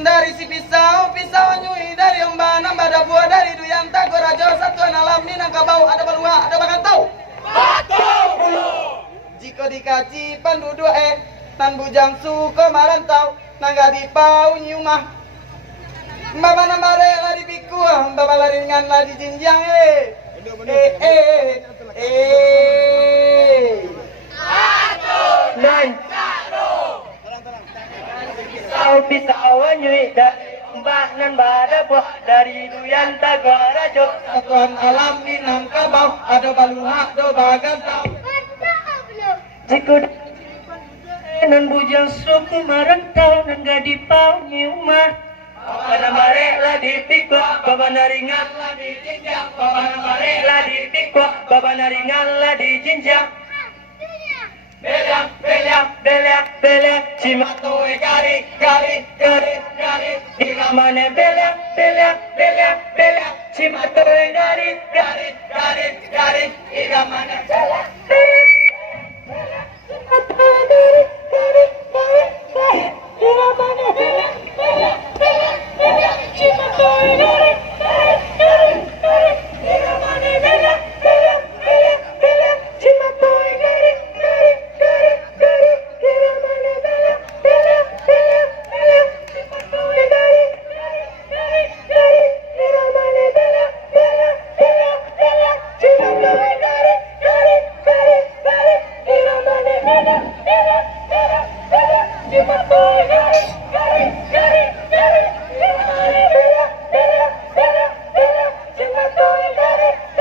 Dari si pisau, pisau nyui dari omba nambah ada buah dari duyang tago rajo satuan alam ni nangka bau ada balua ada makan tau. Batau bulu. Jika dikaji pandudu tan bujang suko marantau nangga di pau nyumah. Baba nambare lah di piku, baba laringan lah di jinjang Nai pisau nyui dari mbak nan bada buah dari duyan rajo satuan alam ni nangka bau ada balua ada bagan tau. jika nan bujang suku marantau nan gadi pau nyumah baba marek lah di pikwa baba naringan lah di jinjang baba marek lah di pikwa baba naringan lah di jinjang Belia, cimato e gari, iramane belia, cimato e gari, iramane belia, cimato e gari, iramane belia, cimato e gari, iramane belia, cimato e gari.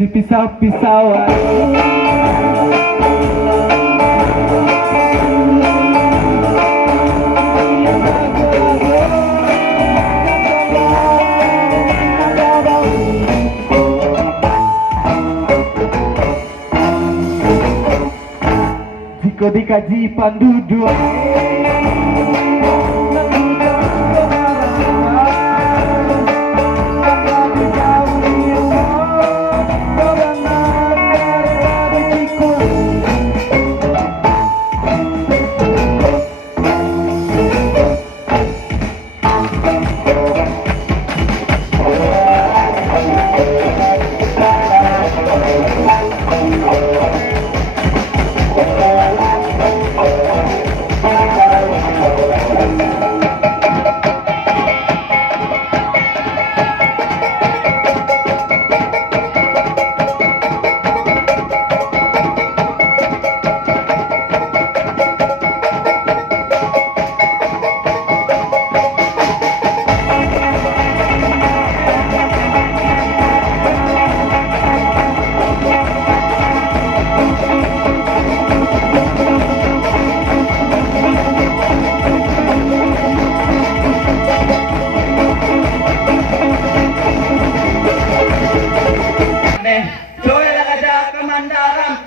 si pisau-pisauan. Jika dikaji pandu dua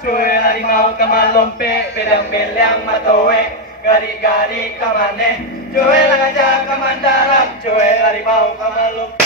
cuy harimau kamalompe bedang belang matowe gari-gari kamane cuy langaja kamandaram cuy harimau kamalompe